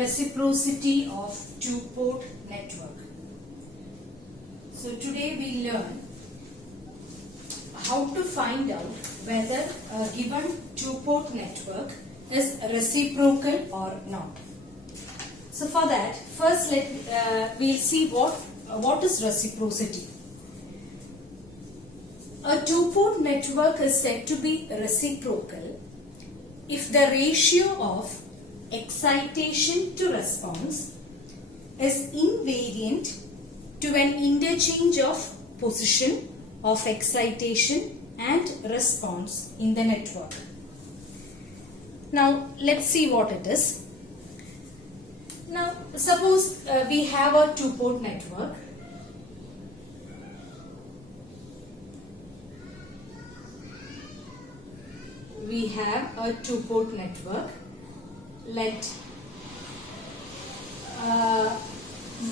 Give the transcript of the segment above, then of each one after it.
Reciprocity of two-port network. So today we learn how to find out whether a given two-port network is reciprocal or not. So for that, first we'll see what is reciprocity. A two-port network is said to be reciprocal if the ratio of excitation to response is invariant to an interchange of position of excitation and response in the network. Now let's see what it is. Now suppose we have a two-port network. We have a two-port network. Let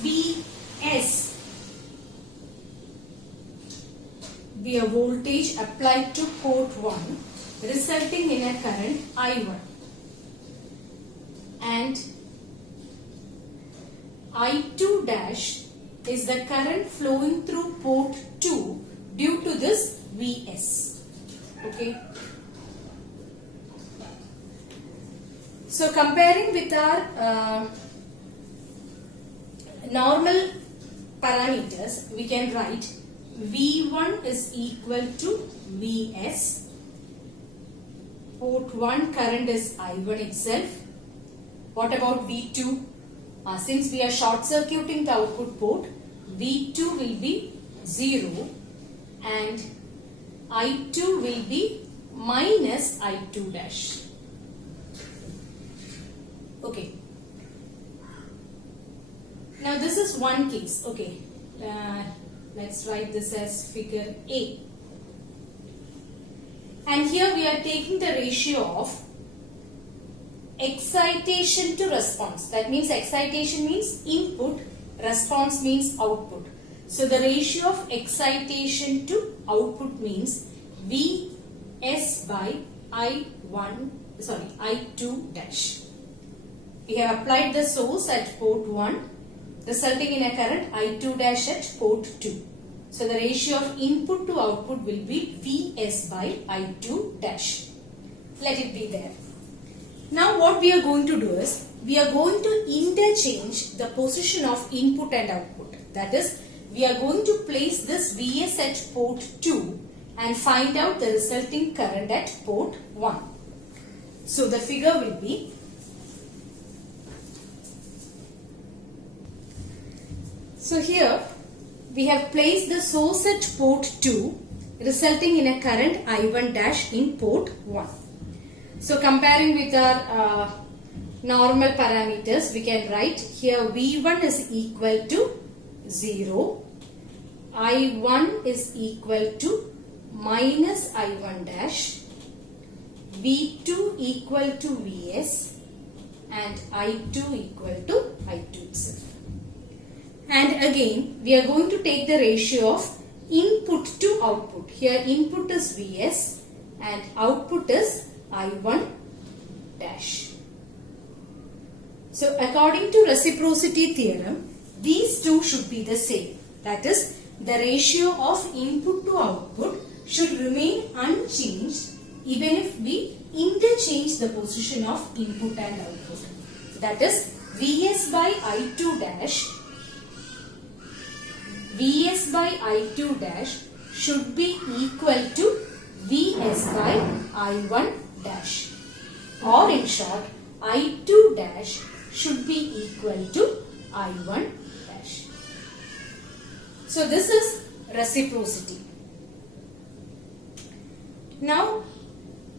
Vs be a voltage applied to port 1 resulting in a current I1, and I2 dash is the current flowing through port 2 due to this Vs. Okay. So comparing with our normal parameters, we can write V1 is equal to Vs. Port 1 current is I1 itself. What about V2? Since we are short circuiting the output port, V2 will be 0 and I2 will be minus I2 dash. Okay. Now this is one case. Okay. Let's write this as figure A. And here we are taking the ratio of excitation to response. That means excitation means input, response means output. So the ratio of excitation to output means Vs by I2 dash. We have applied the source at port 1 resulting in a current I2 dash at port 2. So the ratio of input to output will be Vs by I2 dash. Let it be there. Now what we are going to do is, we are going to interchange the position of input and output. That is, we are going to place this Vs at port 2 and find out the resulting current at port 1. So the figure will be, so here we have placed the source at port 2 resulting in a current I1 dash in port 1. So comparing with our normal parameters, we can write here V1 is equal to 0, I1 is equal to minus I1 dash, V2 equal to Vs and I2 equal to I2 itself. And again, we are going to take the ratio of input to output. Here input is Vs and output is I1 dash. So according to reciprocity theorem, these two should be the same. That is, the ratio of input to output should remain unchanged even if we interchange the position of input and output. That is, Vs by I2 dash should be equal to Vs by I1 dash, or in short, I2 dash should be equal to I1 dash. So this is reciprocity. Now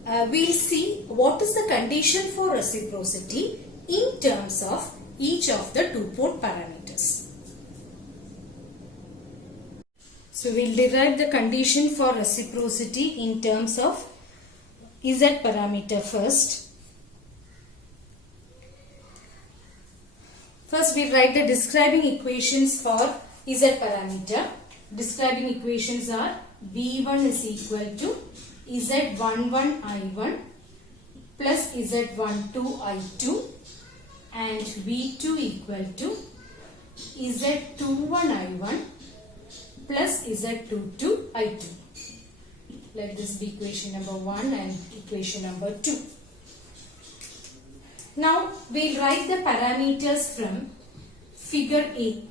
we'll see what is the condition for reciprocity in terms of each of the two-port parameters. So we'll derive the condition for reciprocity in terms of Z parameter first. First we'll write the describing equations for Z parameter. Describing equations are V1 is equal to Z11 I1 plus Z12 I2 and V2 equal to Z21 I1 plus Z22 I2. Let this be equation number 1 and equation number 2. Now we'll write the parameters from figure A.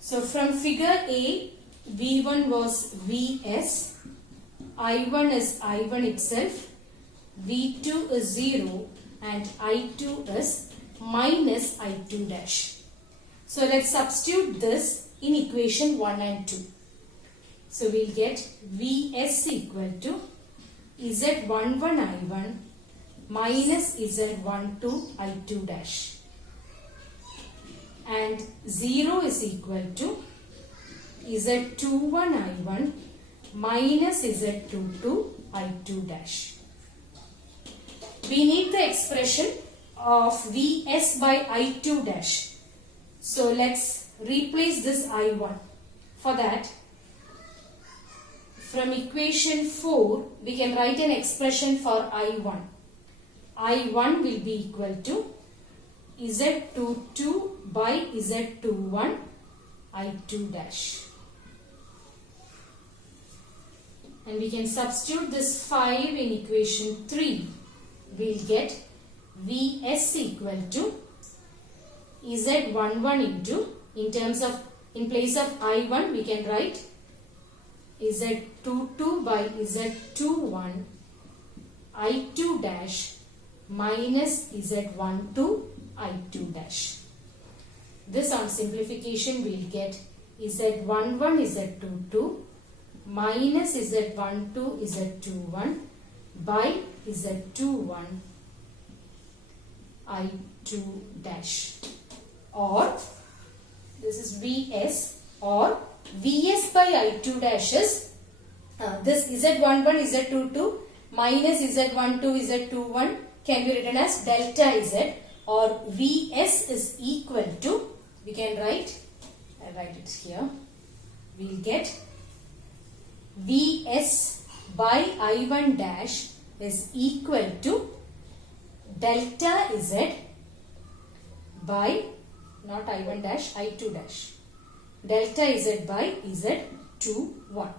So from figure A, V1 was Vs, I1 is I1 itself, V2 is 0 and I2 is minus I2 dash. So let's substitute this in equation 1 and 2. So we'll get Vs equal to Z11 I1 minus Z12 I2 dash, and 0 is equal to Z21 I1 minus Z22 I2 dash. We need the expression of Vs by I2 dash. So let's replace this I1. For that, from equation 4, we can write an expression for I1. I1 will be equal to Z22 by Z21 I2 dash. And we can substitute this 5 in equation 3. We'll get Vs equal to Z11 into, in place of I1 we can write Z22 by Z21 I2 dash minus Z12 I2 dash. This on simplification we'll get Z11 Z22 minus Z12 Z21 by Z21 I2 dash, or this is Vs, or Vs by I2 dash is this Z11 Z22 minus Z12 Z21 can be written as delta Z, or Vs is equal to, we can write, I write it here, we'll get Vs by I1 dash is equal to delta Z by, not I1 dash, I2 dash, delta Z by Z21.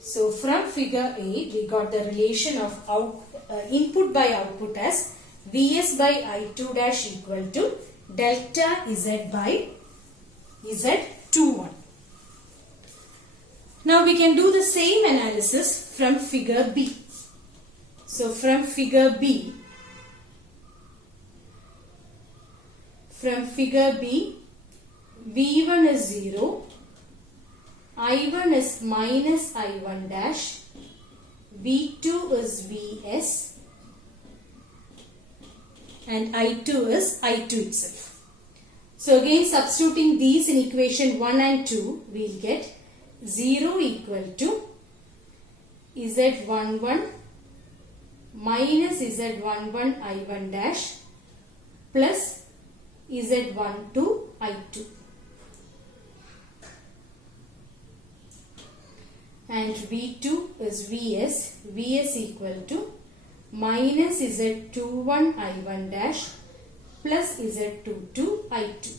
So from figure A, we got the relation of input by output as Vs by I2 dash equal to delta Z by Z21. Now we can do the same analysis from figure B. So from figure B, V1 is 0, I1 is minus I1 dash, V2 is Vs, and I2 is I2 itself. So again substituting these in equation 1 and 2, we will get 0 equal to Z11 minus Z11 I1 dash plus Z12 I2. And V2 is Vs equal to minus Z21 I1 dash plus Z22 I2.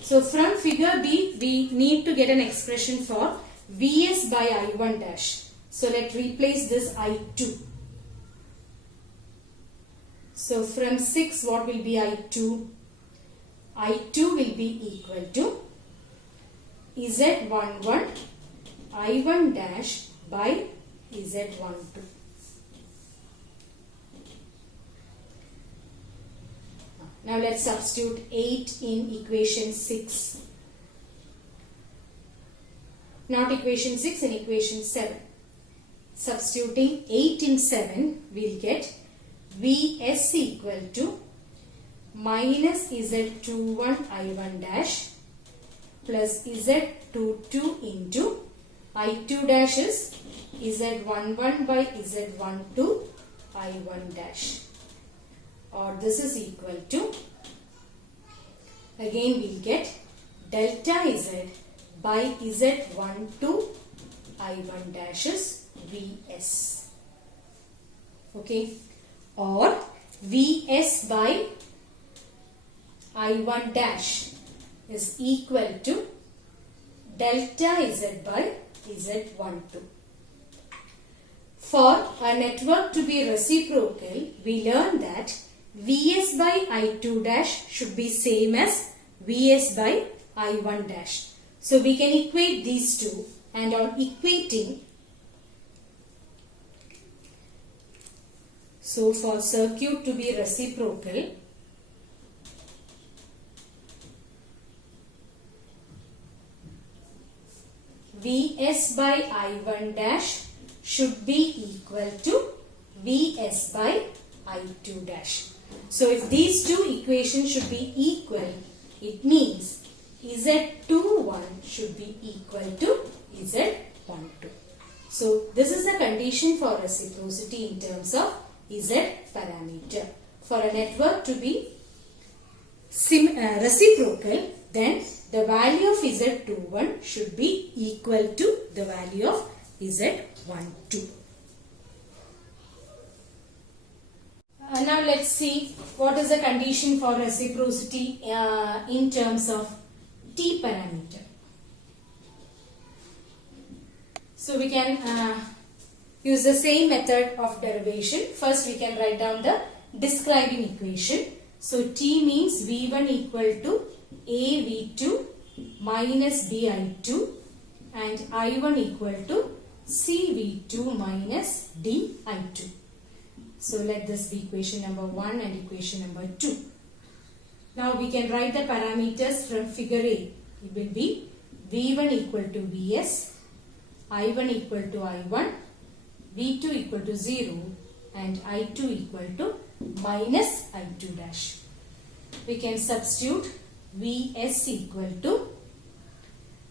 So from figure B, we need to get an expression for Vs by I1 dash. So let's replace this I2. So from 6, what will be I2? I2 will be equal to Z11 I1 dash by Z12. Now let's substitute 8 in equation 6. Not equation 6, in equation 7. Substituting 8 in 7, we'll get Vs equal to minus Z21 I1 dash plus Z22 into I2 dash is Z11 by Z12 I1 dash, or this is equal to, again we'll get delta Z by Z12 I1 dash is Vs. Okay, or Vs by I1 dash is equal to delta Z by Z12. For a network to be reciprocal, we learn that Vs by I2 dash should be same as Vs by I1 dash. So we can equate these two, and on equating, so for circuit to be reciprocal, Vs by I1 dash should be equal to Vs by I2 dash. So if these two equations should be equal, it means Z21 should be equal to Z12. So this is the condition for reciprocity in terms of Z parameter. For a network to be reciprocal, then the value of Z21 should be equal to the value of Z12. Now let's see what is the condition for reciprocity in terms of T parameter. So we can use the same method of derivation. First we can write down the describing equation. So T means V1 equal to AV2 minus BI2 and I1 equal to CV2 minus DI2. So let this be equation number 1 and equation number 2. Now we can write the parameters from figure A. It will be V1 equal to Vs, I1 equal to I1, V2 equal to 0 and I2 equal to minus I2 dash. We can substitute Vs equal to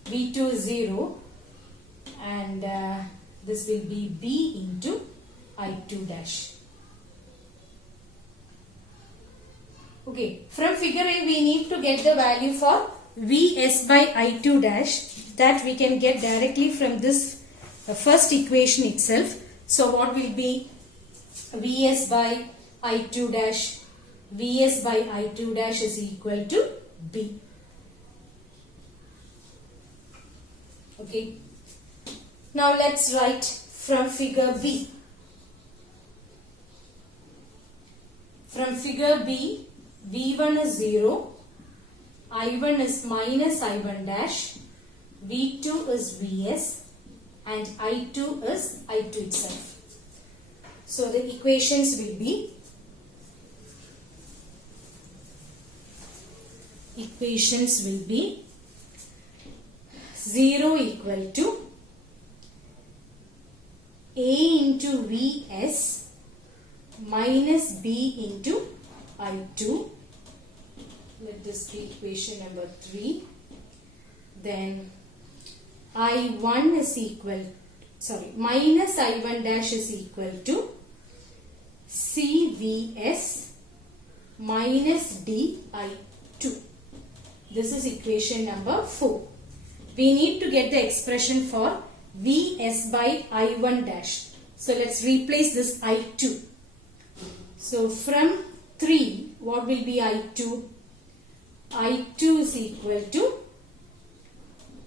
V2 0 and this will be B into I2 dash. Okay, from figure A we need to get the value for Vs by I2 dash, that we can get directly from this first equation itself. So what will be Vs by I2 dash? Vs by I2 dash is equal to B. Okay. Now let's write from figure B. From figure B, V1 is 0, I1 is minus I1 dash, V2 is Vs and I2 is I2 itself. So the equations will be equations will be 0 equal to A into Vs minus B into I2. Let this be equation number 3. Then I1 is equal, minus I1 dash is equal to CVs minus DI2. This is equation number 4. We need to get the expression for Vs by I1 dash. So let's replace this I2. So from 3, what will be I2? I2 is equal to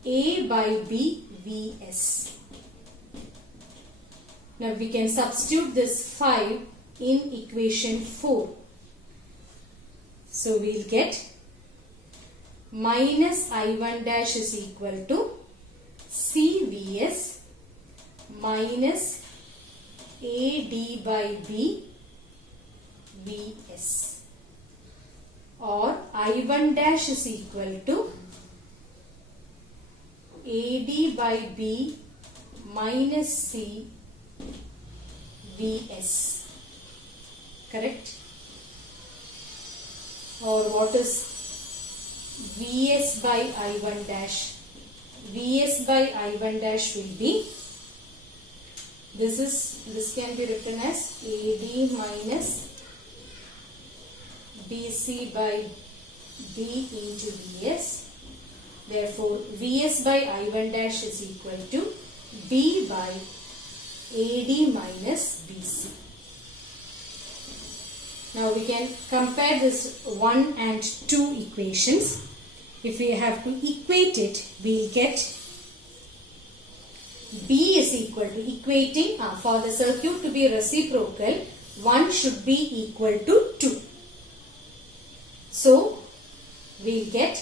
A by B Vs. Now we can substitute this 5 in equation 4. So we'll get minus I1 dash is equal to CVs minus AD by B Vs, or I1 dash is equal to AD by B minus C Vs. Correct? Or what is Vs by I1 dash? Vs by I1 dash will be, this can be written as AD minus BC by B into Vs. Therefore, Vs by I1 dash is equal to B by AD minus BC. Now we can compare this 1 and 2 equations. If we have to equate it, we will get B is equal to equating for the circuit to be reciprocal, 1 should be equal to 2. So we will get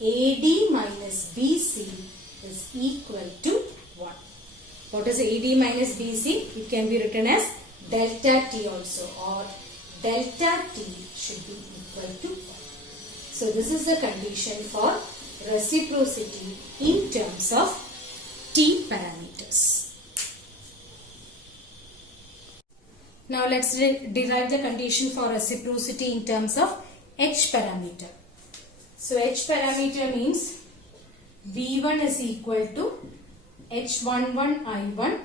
AD minus BC is equal to 1. What is AD minus BC? It can be written as delta T also, or delta T should be equal to 1. So this is the condition for reciprocity in terms of T parameters. Now let's derive the condition for reciprocity in terms of H parameter. So H parameter means V1 is equal to H11 I1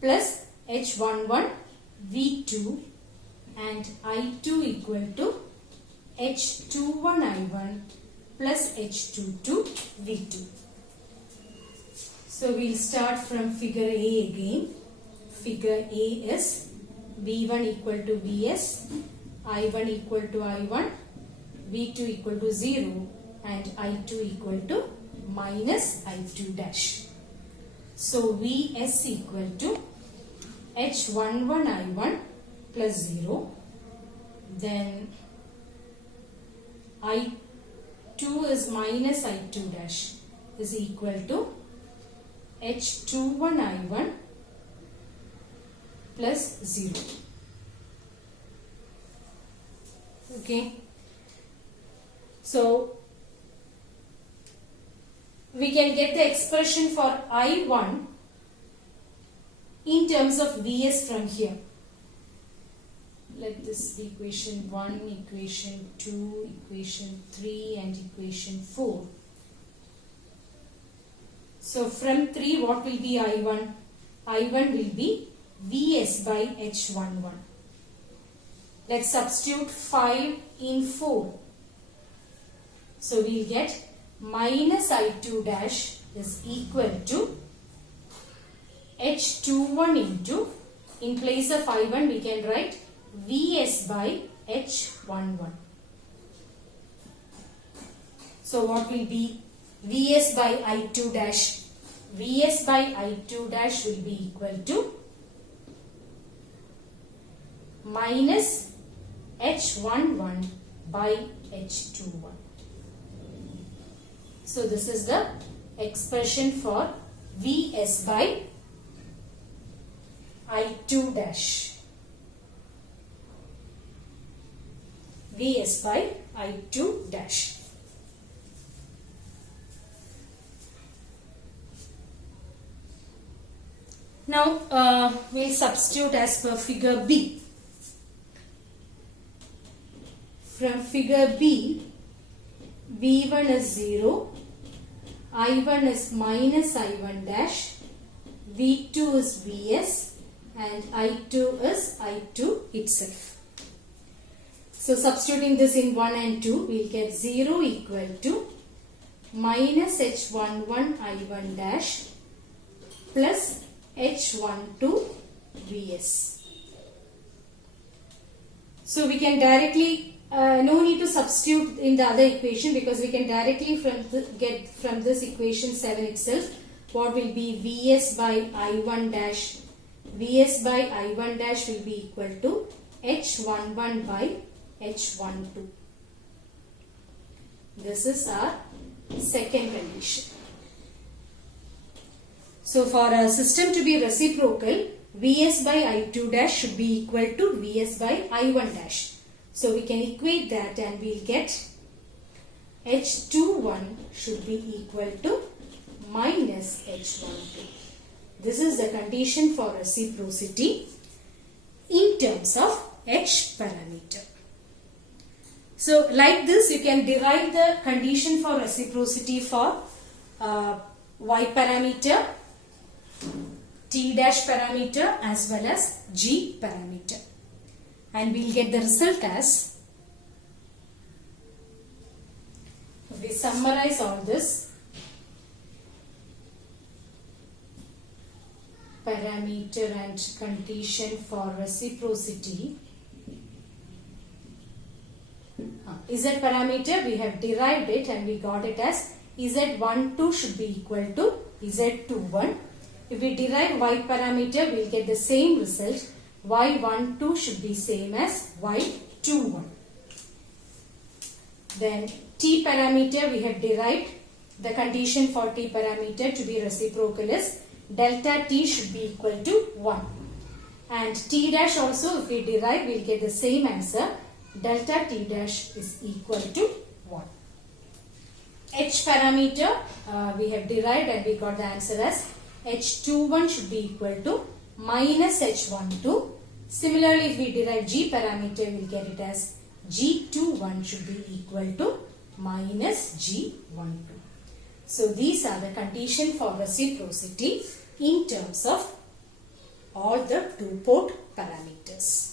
plus H11 V2 and I2 equal to H21 I1 plus H22 V2. So we'll start from figure A again. Figure A is V1 equal to Vs, I1 equal to I1, V2 equal to 0 and I2 equal to minus I2 dash. So Vs equal to H11 I1 plus 0, then I2 is minus I2 dash is equal to H21 I1 plus 0. Okay. So we can get the expression for I1 in terms of Vs from here. Let this be equation 1, equation 2, equation 3 and equation 4. So from 3 what will be I1? I1 will be Vs by H11. Let's substitute 5 in 4. So we will get minus I2 dash is equal to H21 into, in place of I1 we can write Vs by H11. So what will be Vs by I2 dash? Vs by I2 dash will be equal to minus H11 by H21. So this is the expression for Vs by I2 dash. Vs by I2 dash. Now we'll substitute as per figure B. From figure B, V1 is 0, I1 is minus I1 dash, V2 is Vs and I2 is I2 itself. So substituting this in 1 and 2, we will get 0 equal to minus H11 I1 dash plus H12 Vs. So we can directly, no need to substitute in the other equation because we can directly get from this equation 7 itself what will be Vs by I1 dash. Vs by I1 dash will be equal to H11 by H12. This is our second condition. So for a system to be reciprocal, Vs by I2 dash should be equal to Vs by I1 dash. So we can equate that and we will get H21 should be equal to minus H12. This is the condition for reciprocity in terms of H parameter. So like this you can derive the condition for reciprocity for Y parameter, T dash parameter as well as G parameter. And we will get the result as, we summarize all this, parameter and condition for reciprocity Z parameter we have derived it and we got it as Z12 should be equal to Z21. If we derive Y parameter, we will get the same result. Y12 should be same as Y21. Then T parameter we have derived. The condition for T parameter to be reciprocal is delta T should be equal to 1. And T dash also if we derive, we will get the same answer. Delta T dash is equal to 1. H parameter we have derived and we got the answer as H21 should be equal to minus H12. Similarly, if we derive G parameter, we will get it as G21 should be equal to minus G12. So, these are the conditions for reciprocity in terms of all the two-port parameters.